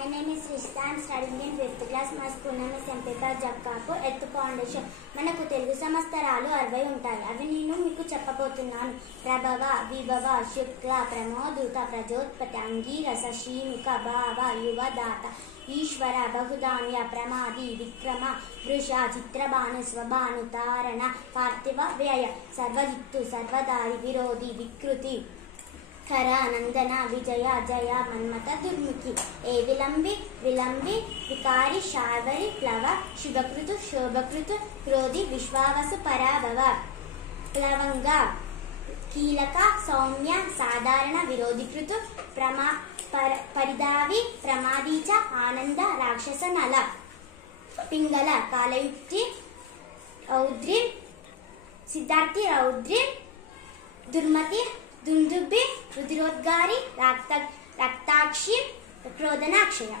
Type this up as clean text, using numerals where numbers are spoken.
My name is Rishita. I am studying in 5th class. My school name is MP Jagkapu Earth Foundation. మనకు తెలుగు సంవత్సరాలు 60 ఉంటాయి. అవి నేను మీకు చెప్పబోతున్నాను. ప్రభవ, విభవ, శుక్ల, ప్రమోదూత, ప్రజోత్పత్తి, అంగీరస, శ్రీముఖ, భావ, యువదాత, ఈశ్వర, బహుధాన్య, ప్రమాది, విక్రమ, వృష, చిత్రబాను, స్వభాను, తారణ, పార్థివ, వ్యయ, సర్వజిత్తు, సర్వదారి, విరోధి, వికృతి, కర, నందన, విజయ, జయ, మన్మత, దుర్ముఖి, ఏ విలంబి, విలంబి, వికారి, శార్వరి, ప్లవ, శుభకృతు, శోభకృతు, క్రోధి, విశ్వావసు, పరాభవ, ప్లవంగ, కీలక, సౌమ్య, సాధారణ, విరోధికృతు, పరిదావి, ప్రమాదీచ, ఆనంద, రాక్షస, నల, పింగళ, కాలయుక్తి, రౌద్రి, సిద్ధార్థి, రౌద్రి, దుర్మతి, దుందుబ్బి, రుధిరోద్గారి, రక్తాక్షి, క్రోధనాక్షయ.